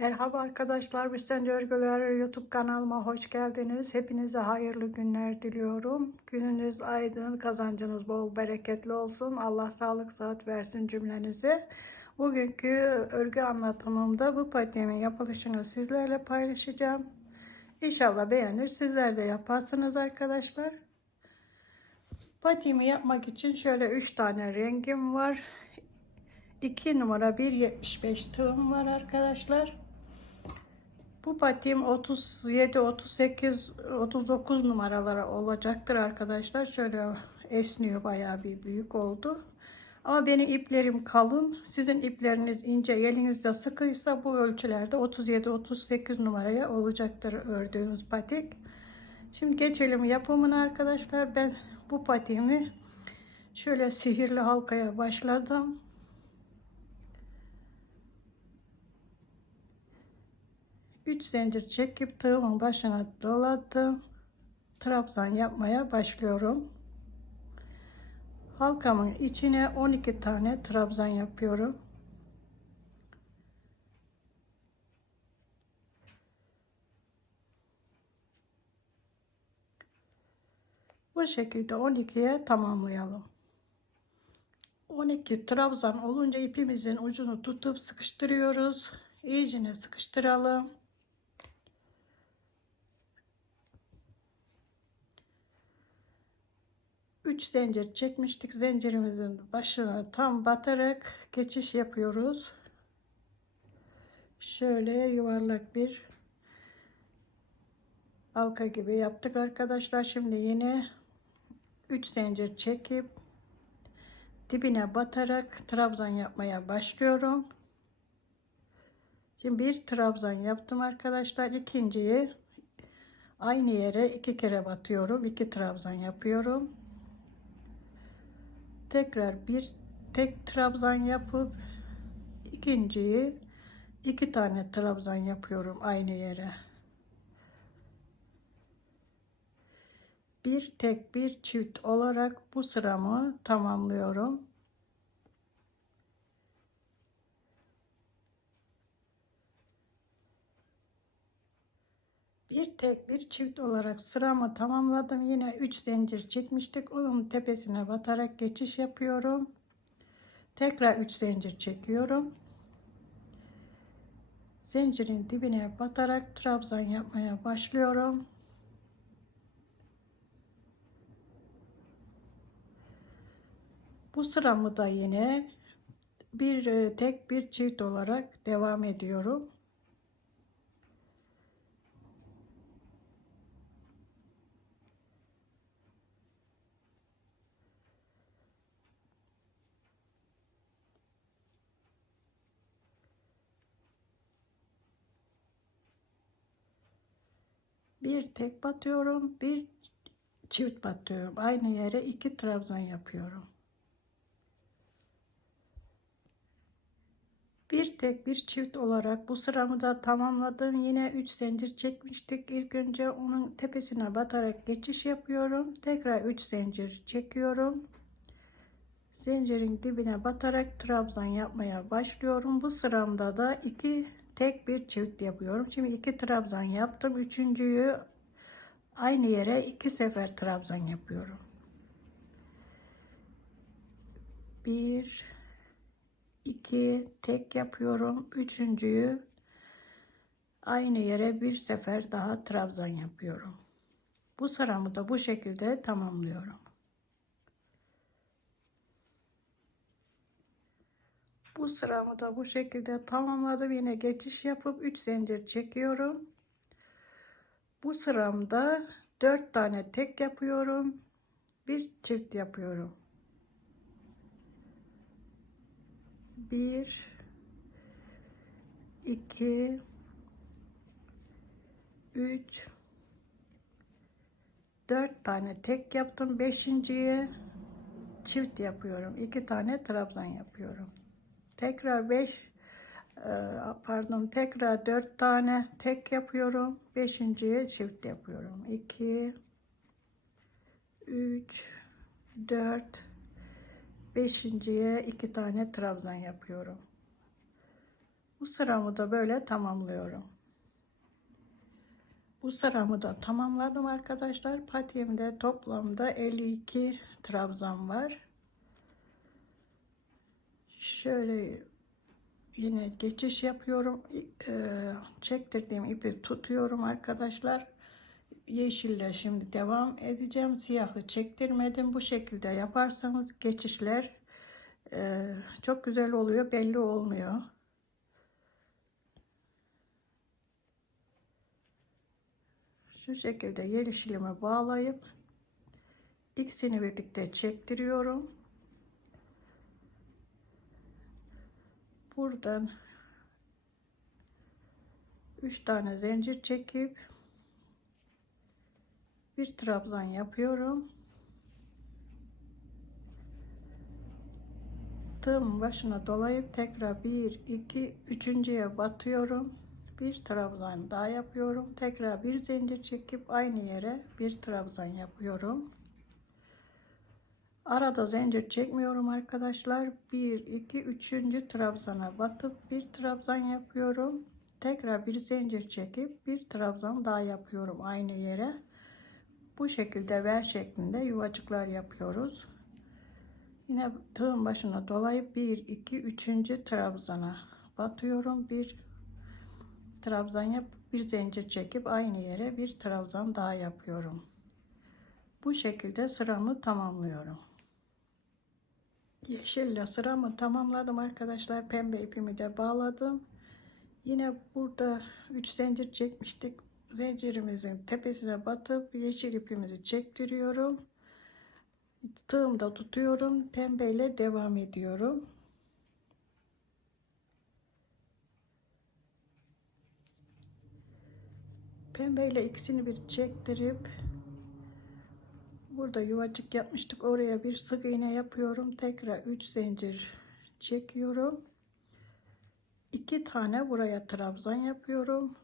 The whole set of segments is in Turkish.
Merhaba arkadaşlar, Bisten Örgüler YouTube kanalıma hoş geldiniz. Hepinize hayırlı günler diliyorum. Gününüz aydın, kazancınız bol, bereketli olsun. Allah sağlık, sıhhat versin cümlenize. Bugünkü örgü anlatımımda bu patiğimin yapılışını sizlerle paylaşacağım. İnşallah beğenir, sizler de yaparsınız arkadaşlar. Patiğimi yapmak için şöyle 3 tane rengim var. 2 numara 1.75 tığım var arkadaşlar. Bu patiğim 37, 38, 39 numaralara olacaktır arkadaşlar. Şöyle esniyor bayağı bir büyük oldu. Ama benim iplerim kalın. Sizin ipleriniz ince, elinizde sıkıysa bu ölçülerde 37-38 numaraya olacaktır ördüğümüz patik. Şimdi geçelim yapımına arkadaşlar. Ben bu patiğimi şöyle sihirli halkaya başladım. 3 zincir çekip tığımın başına doladım. Trabzan yapmaya başlıyorum. Halkamın içine 12 tane trabzan yapıyorum. Bu şekilde 12'ye tamamlayalım. 12 trabzan olunca ipimizin ucunu tutup sıkıştırıyoruz. İyicine sıkıştıralım. 3 zincir çekmiştik. Zincirimizin başına tam batarak geçiş yapıyoruz. Şöyle yuvarlak bir halka gibi yaptık arkadaşlar. Şimdi yine 3 zincir çekip dibine batarak trabzan yapmaya başlıyorum. Şimdi bir trabzan yaptım arkadaşlar. İkinciyi aynı yere iki kere batıyorum. iki trabzan yapıyorum tekrar bir tek trabzan yapıp ikinciyi iki tane trabzan yapıyorum aynı yere. Bir tek bir çift olarak bu sıramı tamamlıyorum. Bir tek bir çift olarak sıramı tamamladım. Yine 3 zincir çekmiştik. Onun tepesine batarak geçiş yapıyorum. Tekrar 3 zincir çekiyorum. Zincirin dibine batarak trabzan yapmaya başlıyorum. Bu sıramı da yine bir e, tek bir çift olarak devam ediyorum. Bir tek batıyorum bir çift batıyorum. Aynı yere iki trabzan yapıyorum. Bir tek bir çift olarak bu sıramı da tamamladım. Yine 3 zincir çekmiştik. İlk önce onun tepesine batarak geçiş yapıyorum. Tekrar 3 zincir çekiyorum. Zincirin dibine batarak trabzan yapmaya başlıyorum. Bu sıramda da iki tek bir çift yapıyorum. Şimdi iki trabzan yaptım. Üçüncüyü aynı yere iki sefer trabzan yapıyorum. Bir, iki tek yapıyorum. Üçüncüyü aynı yere bir sefer daha trabzan yapıyorum. Bu sıramı da bu şekilde tamamlıyorum. Bu sıramı da bu şekilde tamamladım. Yine geçiş yapıp 3 zincir çekiyorum. Bu sıramda 4 tane tek yapıyorum. Bir çift yapıyorum. 1 2 3 4 tane tek yaptım. Beşinciye çift yapıyorum. 2 tane trabzan yapıyorum tekrar 5 e, pardon tekrar 4 tane tek yapıyorum. Beşinciye çift yapıyorum. 2 3 4 Beşinciye iki tane trabzan yapıyorum. Bu sıramı da böyle tamamlıyorum. Bu sıramı da tamamladım arkadaşlar. Patiğimde toplamda 52 trabzan var. Şöyle yine geçiş yapıyorum. Ee, çektirdiğim ipi tutuyorum arkadaşlar. Yeşille şimdi devam edeceğim. Siyahı çektirmedim. Bu şekilde yaparsanız geçişler e, çok güzel oluyor. Belli olmuyor. Şu şekilde yeşilimi bağlayıp ikisini birlikte çektiriyorum. Buradan 3 tane zincir çekip bir trabzan yapıyorum. Tığımın başına dolayıp tekrar 1 2 üçüncüye batıyorum. Bir trabzan daha yapıyorum. Tekrar bir zincir çekip aynı yere bir trabzan yapıyorum. Arada zincir çekmiyorum arkadaşlar. 1 2 3. trabzana batıp bir trabzan yapıyorum. Tekrar bir zincir çekip bir trabzan daha yapıyorum aynı yere. Bu şekilde V şeklinde yuvacıklar yapıyoruz. Yine tığın başına dolayıp 1 2 3. trabzana batıyorum. Bir trabzan yap, bir zincir çekip aynı yere bir trabzan daha yapıyorum. Bu şekilde sıramı tamamlıyorum. Yeşille sıramı tamamladım arkadaşlar. Pembe ipimi de bağladım. Yine burada 3 zincir çekmiştik. Zincirimizin tepesine batıp yeşil ipimizi çektiriyorum. Tığımda tutuyorum. Pembeyle devam ediyorum. Pembeyle ikisini bir çektirip burada yuvacık yapmıştık. Oraya bir sık iğne yapıyorum. Tekrar 3 zincir çekiyorum. 2 tane buraya trabzan yapıyorum.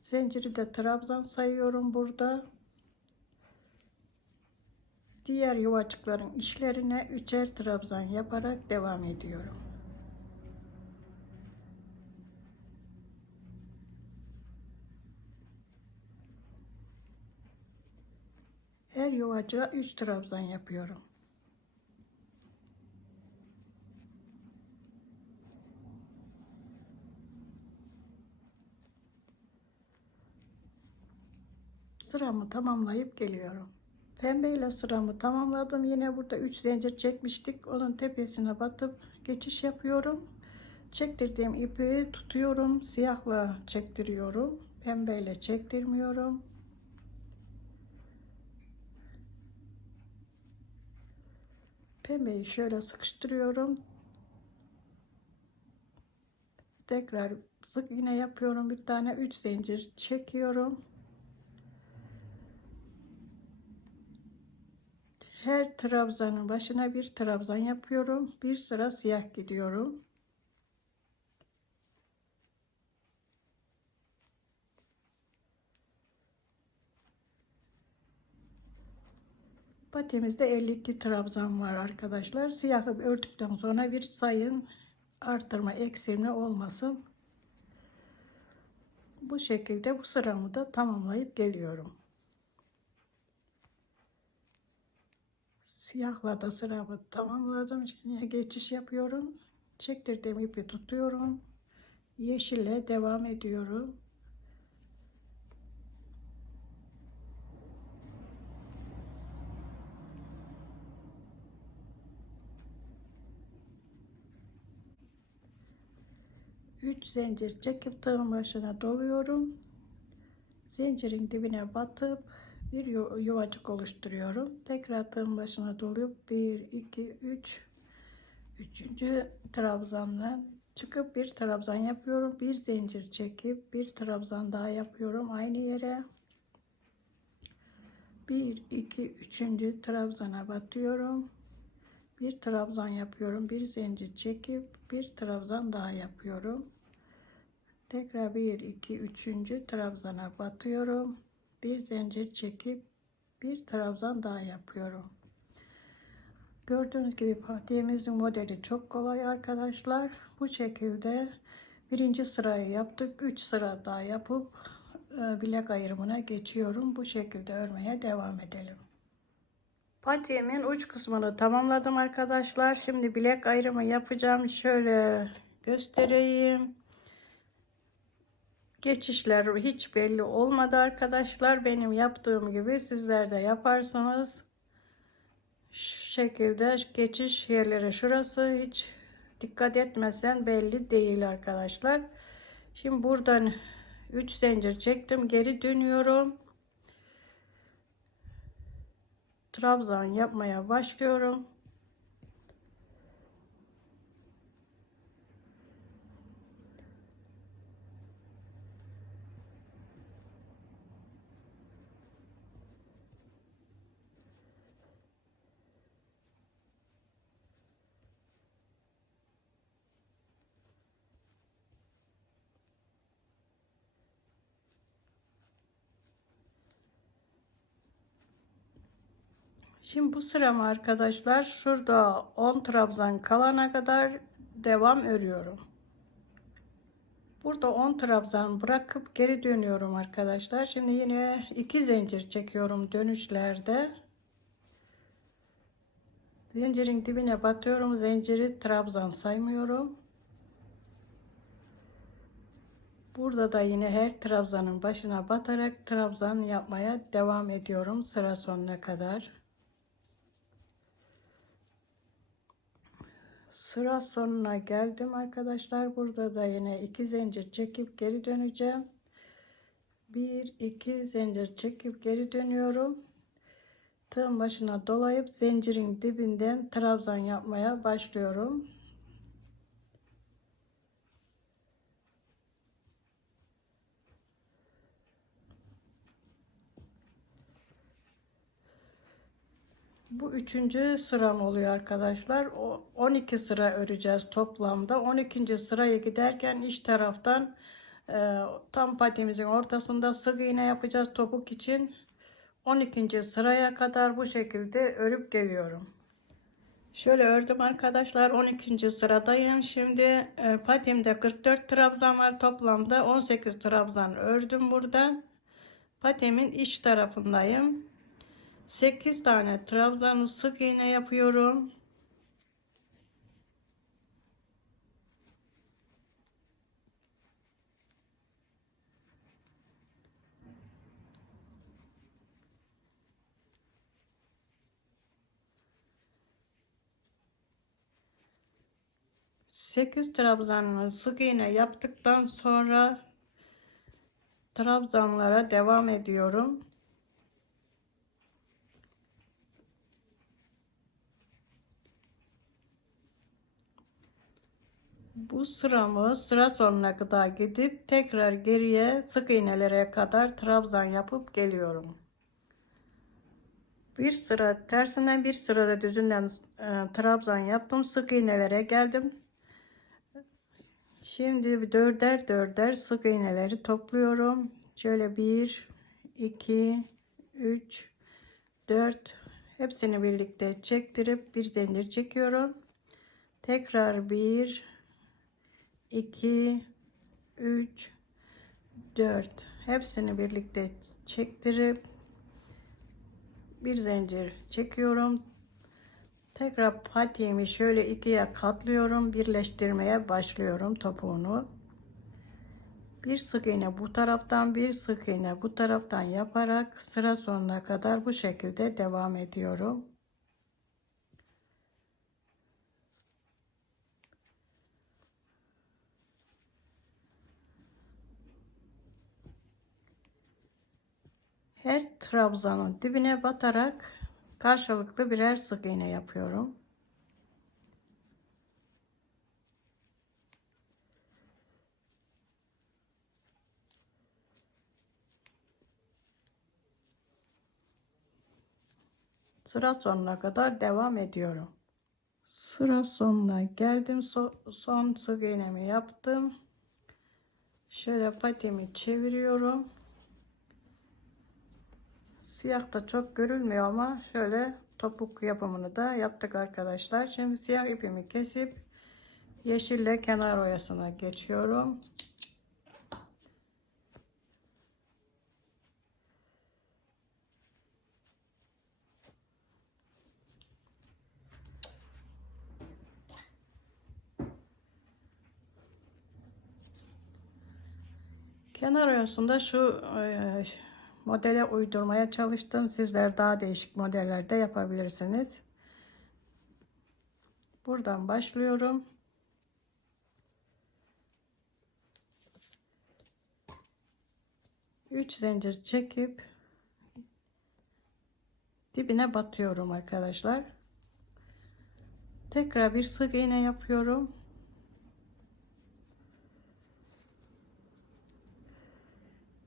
Zinciri de trabzan sayıyorum burada. Diğer yuvacıkların içlerine üçer trabzan yaparak devam ediyorum. Her yuvacığa 3 trabzan yapıyorum. Sıramı tamamlayıp geliyorum. Pembe ile sıramı tamamladım. Yine burada 3 zincir çekmiştik. Onun tepesine batıp geçiş yapıyorum. Çektirdiğim ipi tutuyorum. Siyahla çektiriyorum. Pembe ile çektirmiyorum. Pembeyi şöyle sıkıştırıyorum. Tekrar sık iğne yapıyorum. Bir tane 3 zincir çekiyorum. Her trabzanın başına bir trabzan yapıyorum. Bir sıra siyah gidiyorum. Patemizde 52 trabzan var arkadaşlar. Siyahı ördükten sonra bir sayın artırma eksilme olmasın. Bu şekilde bu sıramı da tamamlayıp geliyorum. Siyahla da sıramı tamamladım. Şimdi geçiş yapıyorum. Çektirdiğim ipi tutuyorum. Yeşille devam ediyorum. Zincir çekip tığın başına doluyorum. Zincirin dibine batıp bir yuvacık oluşturuyorum. Tekrar tığın başına dolup 1 2 3 üçüncü trabzanla çıkıp bir trabzan yapıyorum. Bir zincir çekip bir trabzan daha yapıyorum aynı yere. 1 2 üçüncü trabzana batıyorum. Bir trabzan yapıyorum. Bir zincir çekip bir trabzan daha yapıyorum. Tekrar 1 2 üçüncü trabzana batıyorum bir zincir çekip bir trabzan daha yapıyorum. Gördüğünüz gibi patiğimizin modeli çok kolay arkadaşlar. Bu şekilde birinci sırayı yaptık. 3 sıra daha yapıp e, bilek ayrımına geçiyorum. Bu şekilde örmeye devam edelim. Patiğimin uç kısmını tamamladım arkadaşlar. Şimdi bilek ayrımı yapacağım. Şöyle göstereyim. Geçişler hiç belli olmadı arkadaşlar. Benim yaptığım gibi sizler de yaparsınız. Şu şekilde geçiş yerleri şurası hiç dikkat etmezsen belli değil arkadaşlar. Şimdi buradan 3 zincir çektim. Geri dönüyorum. Trabzan yapmaya başlıyorum. Şimdi bu sıramı arkadaşlar şurada 10 trabzan kalana kadar devam örüyorum. Burada 10 trabzan bırakıp geri dönüyorum arkadaşlar. Şimdi yine 2 zincir çekiyorum dönüşlerde. Zincirin dibine batıyorum. Zinciri trabzan saymıyorum. Burada da yine her trabzanın başına batarak trabzan yapmaya devam ediyorum sıra sonuna kadar. Sıra sonuna geldim arkadaşlar. Burada da yine iki zincir çekip geri döneceğim. Bir iki zincir çekip geri dönüyorum. Tığın başına dolayıp zincirin dibinden trabzan yapmaya başlıyorum. Bu üçüncü sıram oluyor arkadaşlar. O 12 sıra öreceğiz toplamda. 12. sıraya giderken iç taraftan e, tam patimizin ortasında sık iğne yapacağız topuk için. 12. sıraya kadar bu şekilde örüp geliyorum. Şöyle ördüm arkadaşlar 12. sıradayım. Şimdi e, patimde 44 trabzan var toplamda 18 trabzan ördüm burada. Patimin iç tarafındayım. 8 tane trabzanı sık iğne yapıyorum. Sekiz trabzanlı sık iğne yaptıktan sonra trabzanlara devam ediyorum. Bu sıramı sıra sonuna kadar gidip tekrar geriye sık iğnelere kadar trabzan yapıp geliyorum. Bir sıra tersinden bir sırada düzünden e, trabzan yaptım. Sık iğnelere geldim. Şimdi dörder dörder sık iğneleri topluyorum. Şöyle bir, iki, üç, dört hepsini birlikte çektirip bir zincir çekiyorum. Tekrar bir, 2 3 4 hepsini birlikte çektirip bir zincir çekiyorum. Tekrar patiğimi şöyle ikiye katlıyorum. Birleştirmeye başlıyorum topuğunu. Bir sık iğne bu taraftan bir sık iğne bu taraftan yaparak sıra sonuna kadar bu şekilde devam ediyorum Her trabzanın dibine batarak karşılıklı birer sık iğne yapıyorum. Sıra sonuna kadar devam ediyorum. Sıra sonuna geldim. son sık iğnemi yaptım. Şöyle patimi çeviriyorum. Siyah da çok görülmüyor ama şöyle topuk yapımını da yaptık arkadaşlar. Şimdi siyah ipimi kesip Yeşille kenar oyasına geçiyorum. Kenar oyasında şu e, modele uydurmaya çalıştım. Sizler daha değişik modellerde yapabilirsiniz. Buradan başlıyorum. Üç zincir çekip dibine batıyorum arkadaşlar. Tekrar bir sık iğne yapıyorum.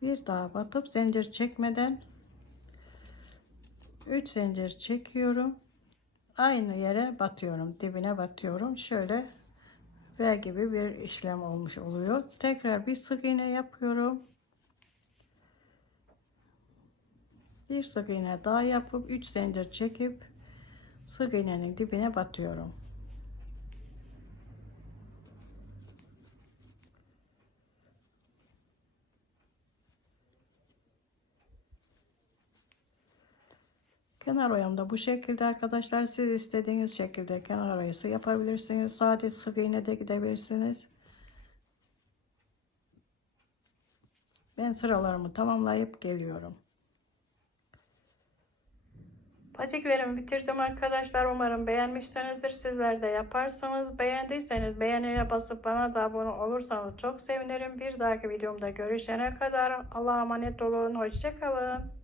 Bir daha batıp zincir çekmeden 3 zincir çekiyorum. Aynı yere batıyorum. Dibine batıyorum. Şöyle V gibi bir işlem olmuş oluyor. Tekrar bir sık iğne yapıyorum. Bir sık iğne daha yapıp 3 zincir çekip sık iğnenin dibine batıyorum. Kenar oyam da bu şekilde arkadaşlar. Siz istediğiniz şekilde kenar oyası yapabilirsiniz. Sadece sık iğne de gidebilirsiniz. Ben sıralarımı tamamlayıp geliyorum. Patiklerimi bitirdim arkadaşlar. Umarım beğenmişsinizdir. Sizler de yaparsanız beğendiyseniz beğeniye basıp bana da abone olursanız çok sevinirim. Bir dahaki videomda görüşene kadar Allah'a emanet olun. Hoşçakalın.